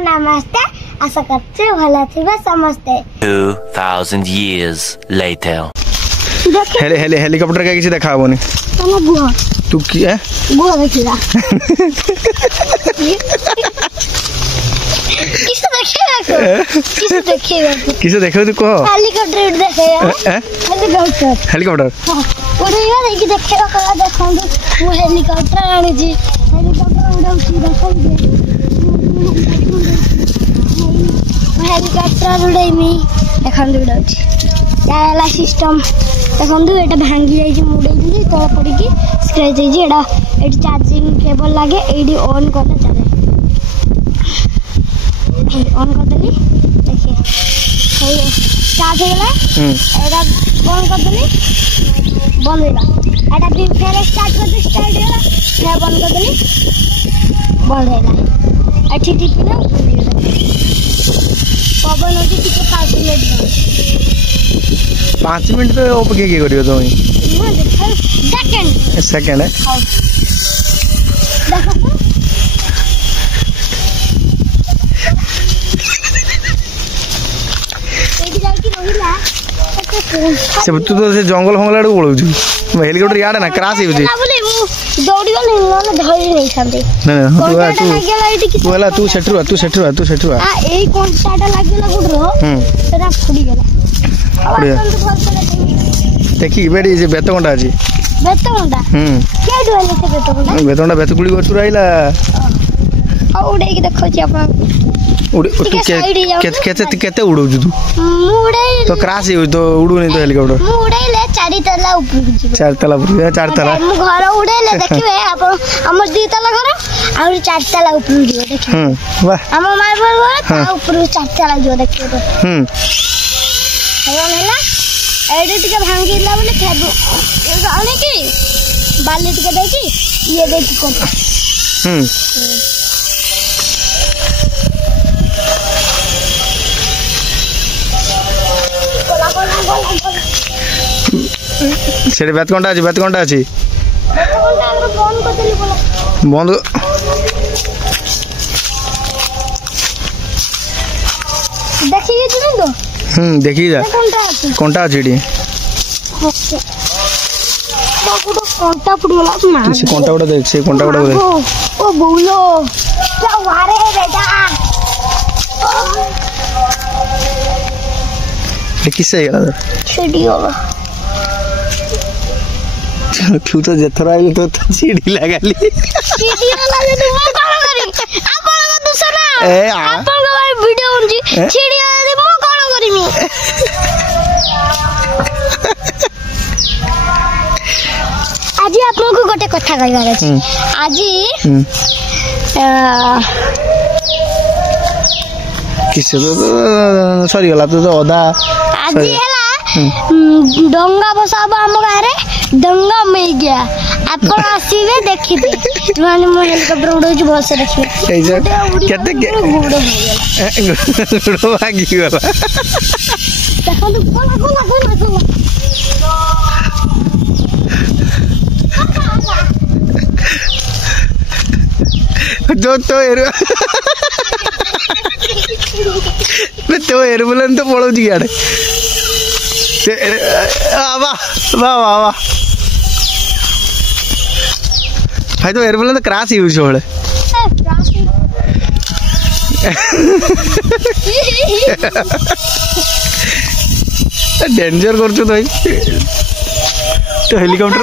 नमस्ते आशा करते भला थिबे समस्ते 2000 years later हेलीकॉप्टर का किसी देखा होनी तने गुहा तू की है गुहा देखिला किसे देखे तू कह हेलीकॉप्टर हेलीकॉप्टर उड़ेगा देखि देखेगा कला देखंदु वो हेलीकॉप्टर आनी जी हेलीकॉप्टर उड़ाउची देखंदु हेलीकॉप्टर उड़ाइमी देखंदु उड़ाउची याला सिस्टम देखंदु एटा भांगी जाई जी मुड़े जी तळ पड़ी की स्क्रैच जाई जी एटा एटी चार्जिंग केबल लागे एडी ऑन करना चले ऑन कर देली देखिए चार्ज हो गला एटा ऑन कर देली बंद होला एटा भी फेर स्टार्ट कर दे स्टार्ट होला फिर बंद कर देली बंद होला अच्छी ठीक ना पवन होती टिके 5 मिनट 5 मिनट तो ओप के करियो तो सेकंड है देखो से तू तो से जंगल फंगल आड़ पळौ छु हेलीकॉप्टर याड ना क्रैश हो छु दौड़ी गले न धरि नहीं खांदे तू सेठरू आ एई कोंटाटा लागला गुडरो सेरा फुडी गेला देखी बेडी जे बेतगंडा अछि बेतगंडा के डोले से बेतगंडा बेतगुली कर चुराइला आ उडे के देखो छी अपन उडे केते उडौ छु तू मुडे तो क्रैश हो तो उडू नहीं तो हेलीकॉप्टर मुडेले 4 तला ऊपर जी 4 तला ऊपर 4 तला घर उडेले देखिबे अपन हमर 2 तला घर और 4 तला ऊपर जियो देखिबे वाह हम मारबो ता ऊपर 4 तला जियो देखिबे हेला एडी टिके भांगीला बोले खेबो आने की बाली टिके देखी ये देखी कोन सेठी बेतगंडा अछि बंद देखिए तुम तो देखी जा कोंटा अछि डी बाबू कोंटा पड़ला ना से कोंटा उडा देख से कोंटा उडा देख ओ बोलो क्या वारे बेटा ये किससे गला सीढ़ी होगा तू तो जथरा आई तो सीढ़ी लगा ली सीढ़ी वाला जो तुम कौन करी आपण को दूसरा ए आपण को वीडियो उनजी सीढ़ी वाला दे मो कौन करीमी आज आपन को गोटे कथा कहबार अछि आज किसे तो सॉरी गला तो ओदा आज हैला डंगा बसाबो हम गारे डंगा में गया आपण आसीबे देखिबे माने मो हेलीकॉप्टर उड़ो छु बहुत से देखिबे केते गुड़ो भागी गला देखो तो कोला जो तो तो एयरप्लेन तो पड़ो जी यार वाह वाह वाह भाई तो एयरप्लेन तो क्रैश यूज होले डेंजर कर भाई तो हेलीकॉप्टर